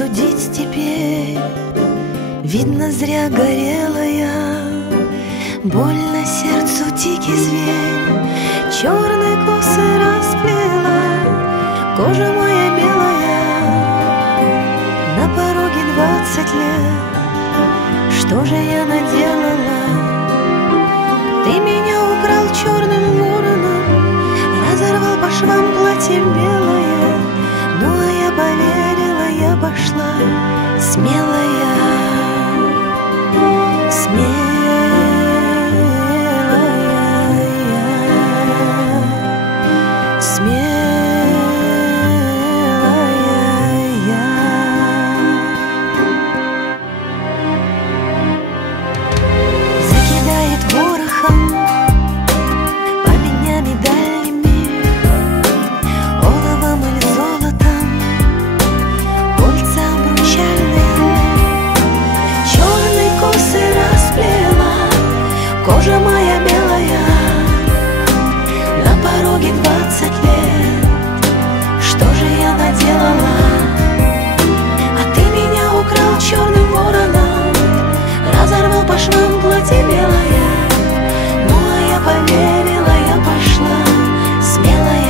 судить теперь. Видно, зря горела я. Больно сердцу дикий зверь черные косы расплела. Кожа моя белая, на пороге 20 лет. Что же я наделала? Ты меня украл черным вороном, разорвал по швам платье белое. Ну а я поверила, я пошла смелая, кожа моя белая, на пороге 20 лет. Что же я наделала? А ты меня украл черным вороном, разорвал по швам платье белое. Ну а я поверила, я пошла смелая,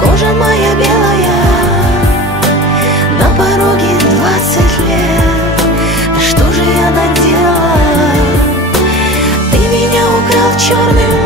кожа моя белая, на пороге 20 лет. Что же я наделала? Ты меня украл черным